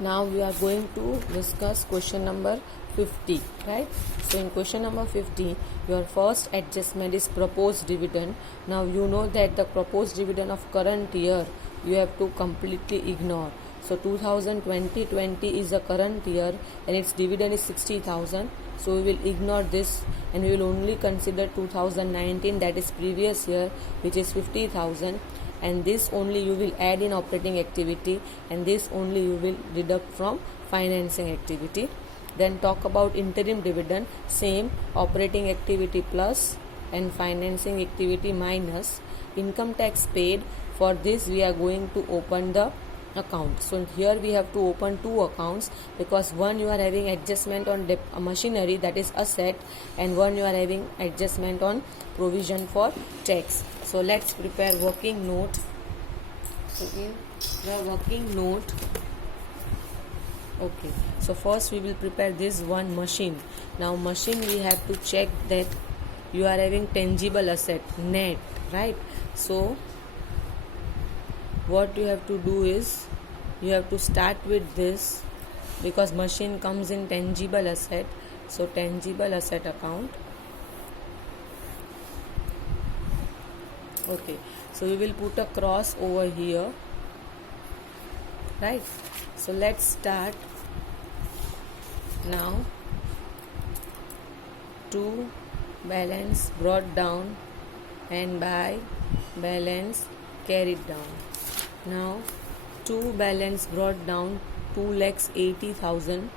Now we are going to discuss question number 50, right? So in question number 50, your first adjustment is proposed dividend. Now you know that the proposed dividend of current year you have to completely ignore. So 2020 is the current year and its dividend is 60,000. So we will ignore this and we will only consider 2019, that is previous year, which is 50,000. And this only you will add in operating activity and this only you will deduct from financing activity. Then talk about interim dividend, same, operating activity plus and financing activity minus. Income tax paid, for this we are going to open the account. So here we have to open two accounts because one you are having adjustment on machinery, that is asset, and one you are having adjustment on provision for tax. So let's prepare working note. So in the working note, okay, so first we will prepare this one machine. Now machine we have to check that you are having tangible asset net, right? So what you have to do is you have to start with this because machine comes in tangible asset. So tangible asset account. Okay, so we will put a cross over here, right? So let's start now. To balance brought down and by balance carried down. Now to balance brought down 2,80,000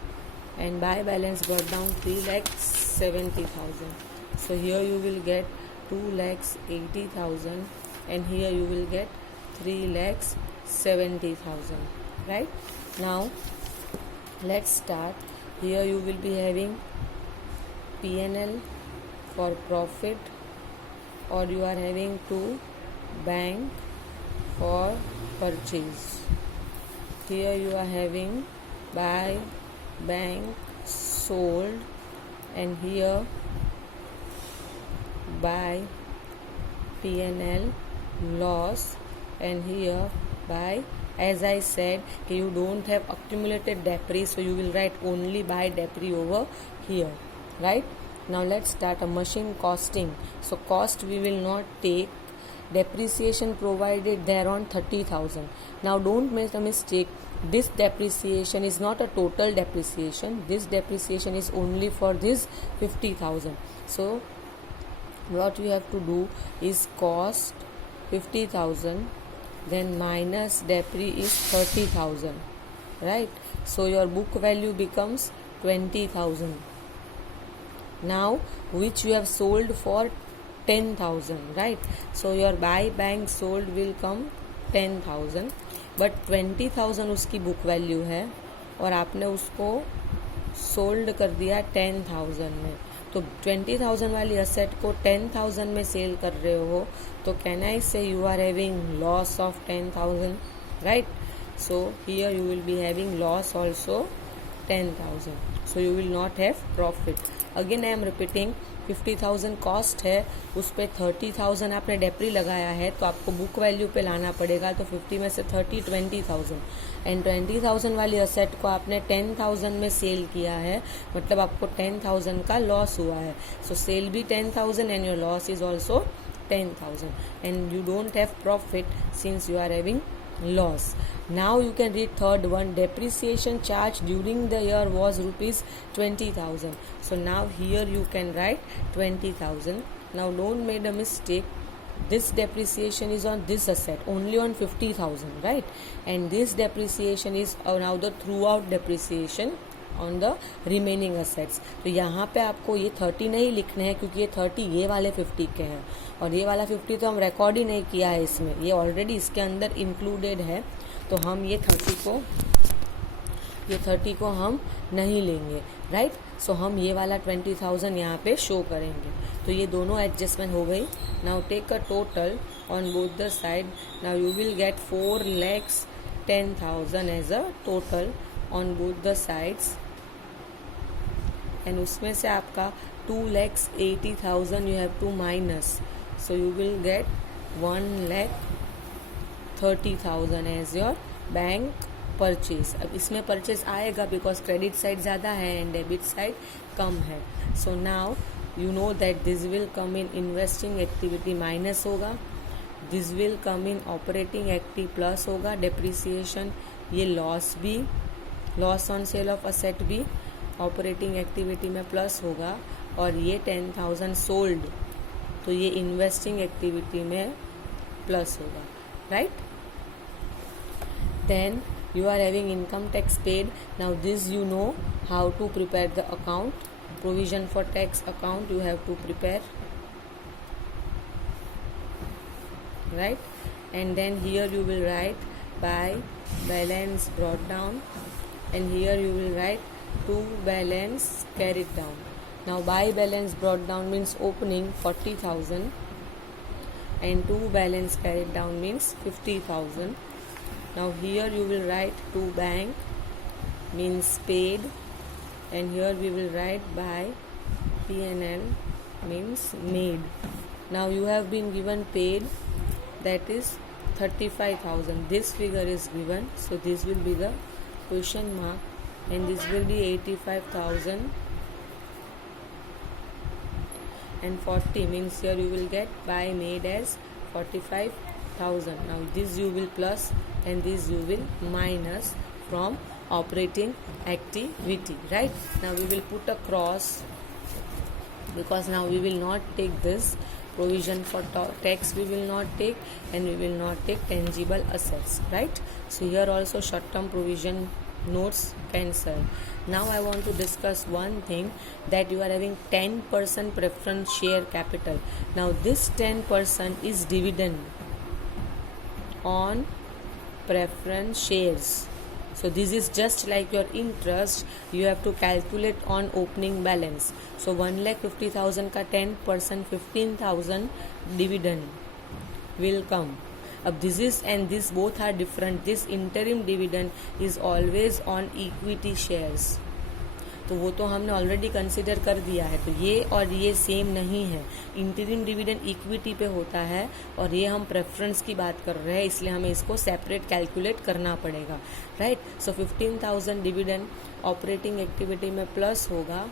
and by balance brought down 3,70,000. So here you will get 2,80,000 and here you will get 3,70,000, right? Now let's start. Here you will be having P&L for profit, or you are having to bank for purchase. Here you are having by bank sold and here by P&L loss and here by, as I said, you don't have accumulated debris, so you will write only by debris over here, right? Now let's start a machine costing. So cost we will not take. Depreciation provided there on 30,000. Now don't make a mistake, this depreciation is not a total depreciation. This depreciation is only for this 50,000. So what you have to do is cost 50,000 then minus debris is 30,000, right? So your book value becomes 20,000. Now which you have sold for 10,000, right? So your by bank sold will come 10,000 but 20,000 उसकी book value है और आपने उसको sold कर दिया 10,000 में. तो 20,000 वाली असेट को 10,000 में सेल कर रहे हो तो can I say you are having loss of 10,000, right? So here you will be having loss also 10,000. So you will not have profit. Again I am repeating, 50,000 cost है, उस पर 30,000 आपने डेप्री लगाया है तो आपको बुक वैल्यू पे लाना पड़ेगा. तो 50 में से 30 20,000 एंड 20,000 वाली असेट को आपने 10,000 में सेल किया है, मतलब आपको 10,000 का लॉस हुआ है. सो सेल भी 10,000 and your loss is also 10,000 and you don't have profit since you are having loss. Now you can read third one, depreciation charge during the year was rupees 20,000. So now here you can write 20,000. Now don't make a mistake, this depreciation is on this asset only on 50,000, right? And this depreciation is now the throughout depreciation on the remaining assets. तो यहाँ पे आपको ये 30 नहीं लिखने हैं क्योंकि ये 30 ये वाले 50 के हैं और ये वाला 50 तो हम रिकॉर्ड ही नहीं किया है इसमें, ये ऑलरेडी इसके अंदर इंक्लूडेड है. तो हम ये 30 को हम नहीं लेंगे, राइट? सो हम ये वाला 20,000 यहाँ पे शो करेंगे. तो ये दोनों एडजस्टमेंट हो गई. Now take a total on both the side. Now you will get 4,10,000 as a total on both the sides and उसमें से आपका 2,80,000 you have to minus. So you will get 1,30,000 as your bank purchase. अब इसमें purchase आएगा because credit side ज़्यादा है and debit side कम है। So now you know that this will come in investing activity minus होगा, this will come in operating active plus होगा, depreciation ये लॉस भी, loss on sale of asset भी operating activity में plus होगा, और ये 10,000 सोल्ड तो ये इन्वेस्टिंग एक्टिविटी में प्लस होगा, right. Then you are having income tax paid. Now this you know how to prepare the account. Provision for tax account you have to prepare, right? And then here you will write by balance brought down, and here you will write to balance carried down. Now by balance brought down means opening 40,000 and to balance carried down means 50,000. Now here you will write to bank means paid, and here we will write by P&L means made. Now you have been given paid, that is 35,000. This figure is given, so this will be the question mark, and this will be 85,000 and 40 means here you will get by made as 45,000. Now this you will plus and this you will minus from operating activity, right? Now we will put a cross because now we will not take this provision for tax, we will not take, and we will not take tangible assets, right? So here also short term provision notes cancel. Now I want to discuss one thing, that you are having 10% preference share capital. Now this 10% is dividend on preference shares. So this is just like your interest, you have to calculate on opening balance. So 1,50,000 का 10% 15,000 dividend will come. अब this is and this both are different. This interim dividend is always on equity shares. तो वो तो हमने already consider कर दिया है, तो ये और ये सेम नहीं है। इंटरिम डिविडेंड इक्विटी पे होता है और ये हम प्रेफरेंस की बात कर रहे हैं, इसलिए हमें इसको सेपरेट कैलकुलेट करना पड़ेगा, राइट। सो 15,000 डिविडेंड ऑपरेटिंग एक्टिविटी में प्लस होगा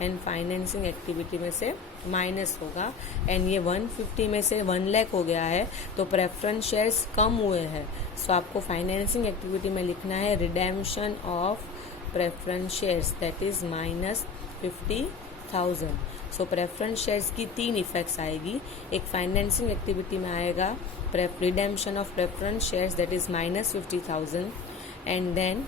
एंड फाइनेंसिंग एक्टिविटी में से माइनस होगा, एंड ये 150 में से 1 लाख हो गया है तो प्रेफरेंस शेयर्स कम हुए हैं। सो आपको फाइनेंसिंग एक्टिविटी में लिखना है redemption of preference shares, that is minus 50,000। So preference shares की 3 इफेक्ट्स आएगी, एक फाइनेंसिंग एक्टिविटी में आएगा redemption of preference shares that is minus 50,000, and then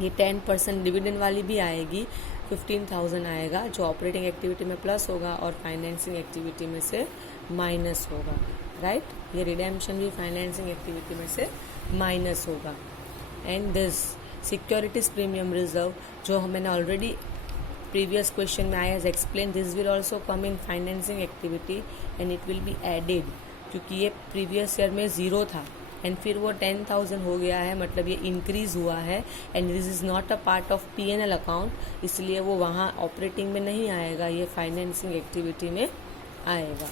ये 10% डिविडेंड वाली भी आएगी, 15,000 आएगा जो ऑपरेटिंग एक्टिविटी में प्लस होगा और फाइनेंसिंग एक्टिविटी में से माइनस होगा, राइट। ये रिडेम्पशन भी फाइनेंसिंग एक्टिविटी में से माइनस होगा। And this securities premium reserve जो मैंने ऑलरेडी प्रीवियस क्वेश्चन में आया as explain, this will also come in financing activity and it will be added, क्योंकि ये प्रीवियस ईयर में 0 था एंड फिर वो 10,000 हो गया है, मतलब ये इंक्रीज हुआ है, and this is not a part of P&L account, इसलिए वो वहाँ ऑपरेटिंग में नहीं आएगा, ये फाइनेंसिंग एक्टिविटी में आएगा।